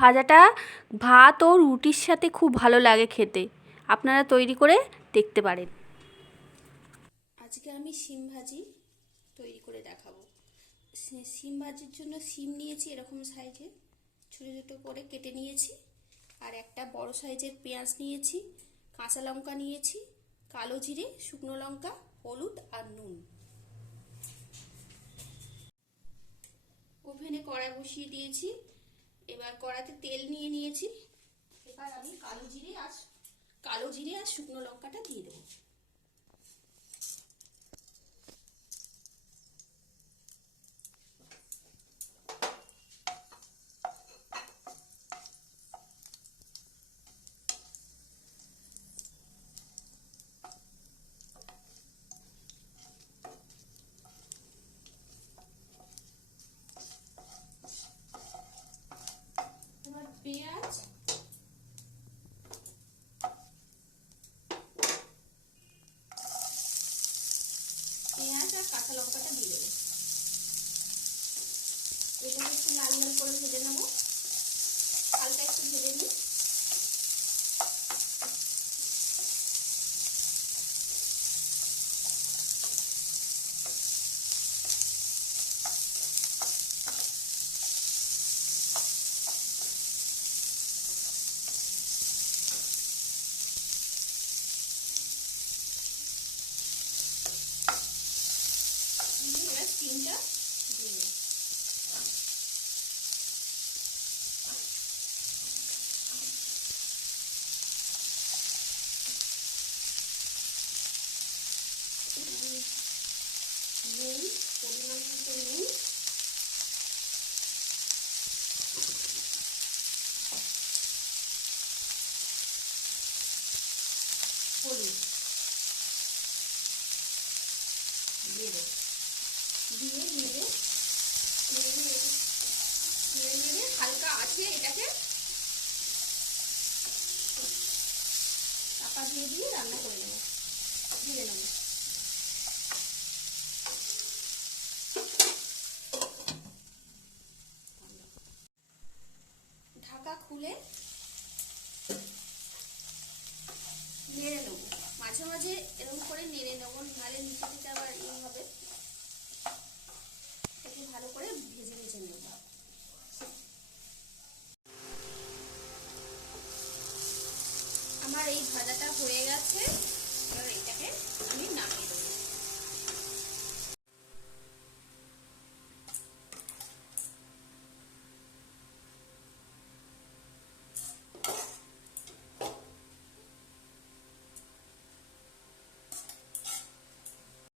ভাজাটা ভাত ও রুটির সাথে খুব ভালো লাগে খেতে। আপনারা তৈরি করে দেখতে পারেন। আজকে আমি শিম ভাজি তৈরি করে দেখাবো। শিম ভাজির জন্য শিম নিয়েছি এরকম সাইজে, ছোটো ছোটো করে কেটে নিয়েছি। আর একটা বড় সাইজের পেঁয়াজ নিয়েছি, কাঁচা লঙ্কা নিয়েছি, কালো জিরে, শুকনো লঙ্কা, হলুদ আর নুন। ওভেনে কড়াই বসিয়ে দিয়েছি। এবার কড়াতে তেল নিয়ে নিয়েছি। এবার আমি কালো জিরে আর শুকনো লঙ্কাটা দিয়ে দেবো। এবার পেঁয়াজ আর কাঁচা লঙ্কাটা দিয়ে দেবো। এটা একটু লাল লাল করে ভেজে নেবো, হালকা একটু ভেজে নিই। এবার চিনটা দিয়ে নেব। নুন, পরিমাণ মতো নুন, হলুদ দিয়ে দেবো। দিয়ে নেড়ে হালকা আছে এটাকে চাপা দিয়ে রান্না করে নেবো, দিয়ে নেবো। ঢাকা খুলে নেড়ে নেবো, মাঝে মাঝে এরকম করে নেড়ে নেবো, নাহলে নিচে থেকে আবার হবে। এটাকে ভালো করে ভেজে ভেজে নেব। আমার এই ভাজাটা হয়ে গেছে, এবার এটাকে আমি নামিয়ে দেবো।